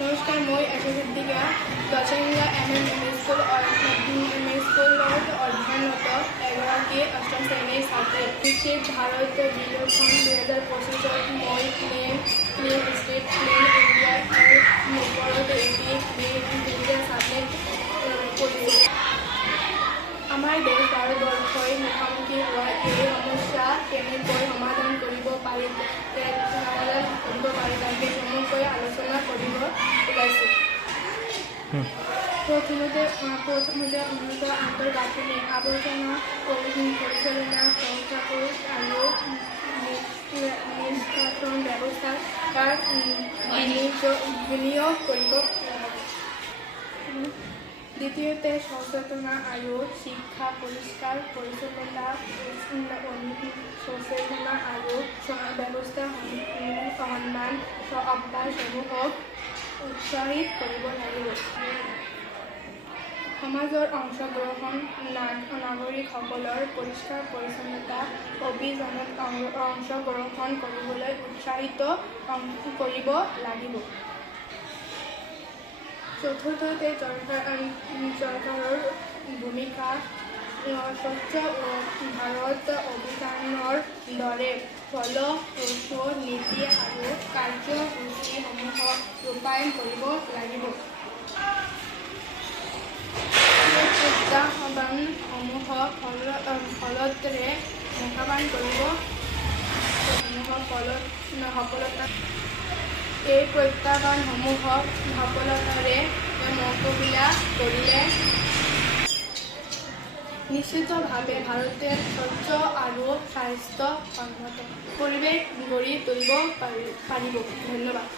নমস্কাৰ, মই এশিদ্দিকা দশমিকা MM স্কুলত অধ্যয়নৰত এগৰাকী অষ্টম শ্ৰেণীৰ ছাত্ৰী। বিকশিত ভাৰত বিলোখন 2025 মই ক্লিন ষ্টেট ক্লিন ইণ্ডিয়াৰ ওপৰত এটি ক্লিন ছাবজেক্ট কৰিছোঁ। আমাৰ দেশ ভাৰতবৰ্ষই মুখামুখি হোৱা এই সমস্যা কেনেকৈ সমাধান কৰিব পাৰি তাকে চমুকৈ আলোচনা কৰিব ওলাইছোঁ। প্ৰথমতে উন্নত আন্তঃগাঁথনি আৱৰ্জনা পৰিচালনা সংস্থাপন আৰু নিষ্কাশন ব্যৱস্থাৰ বিনিয়োগ কৰিব। দ্বিতীয়তে সচেতনতা আৰু শিক্ষা পৰিষ্কাৰ পৰিচ্ছন্নতা সচেতনতা আৰু ব্যৱস্থা সন্মান অভ্যাসসমূহক উৎসাহিত কৰিব লাগিব। সমাজৰ অংশগ্ৰহণ নাগৰিকসকলৰ পৰিষ্কাৰ পৰিচ্ছন্নতা অভিযানত অংশগ্ৰহণ কৰিবলৈ উৎসাহিত কৰিব লাগিব। চতুৰ্থতে চৰকাৰৰ ভূমিকা স্বচ্ছ ভাৰত অভিযানৰ দৰে ফলপ্ৰসূ নীতি আৰু কাৰ্যসূচীসমূহক ৰূপায়ণ কৰিব লাগিব। প্ৰত্যাহ্বানসমূহক ফলতেৰে মোকাবিলা কৰিব সফলতা এই প্ৰত্যাহ্বানসমূহক সফলতাৰে মোকাবিলা কৰিলে নিশ্চিতভাৱে ভাৰতে স্বচ্ছ আৰু স্বাস্থ্যসন্মত পৰিৱেশ গঢ়ি তুলিব পাৰিব। ধন্যবাদ।